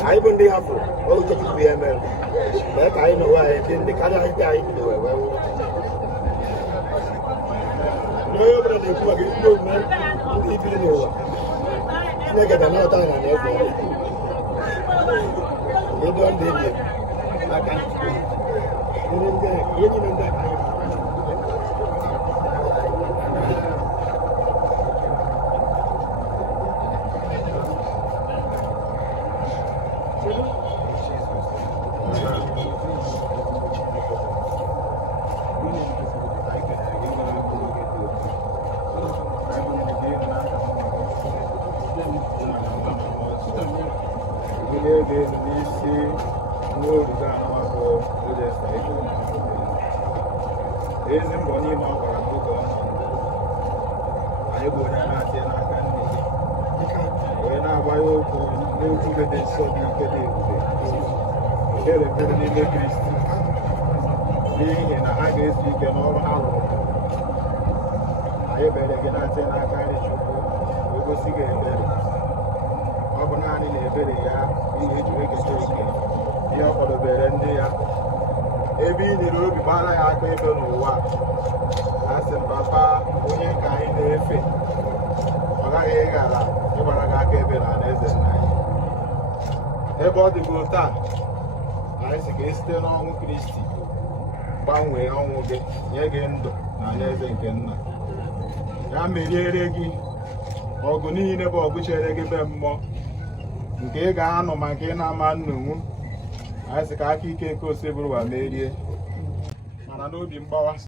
I even they have all to be a man. But I know why I didn't the color I died. No, but they plug in good man. If you know, I get another time on every. You don't need it. I can't. You didn't get it. Ebe ọ dịgo taa, anyị si ka esite n'ọnwụ Kristi gbanwee ọnwụ gị, nye gị ndụ na alaeze nke nna. Ya meriere gị ọgụ niile bụ ọgụ chere gị be mmụọ, nke ị ga-anụ ma nke ị na-ama nnụnụ. Anyị si ka aka ike nke osebụrụ wa merie, mana n'obi mgbawa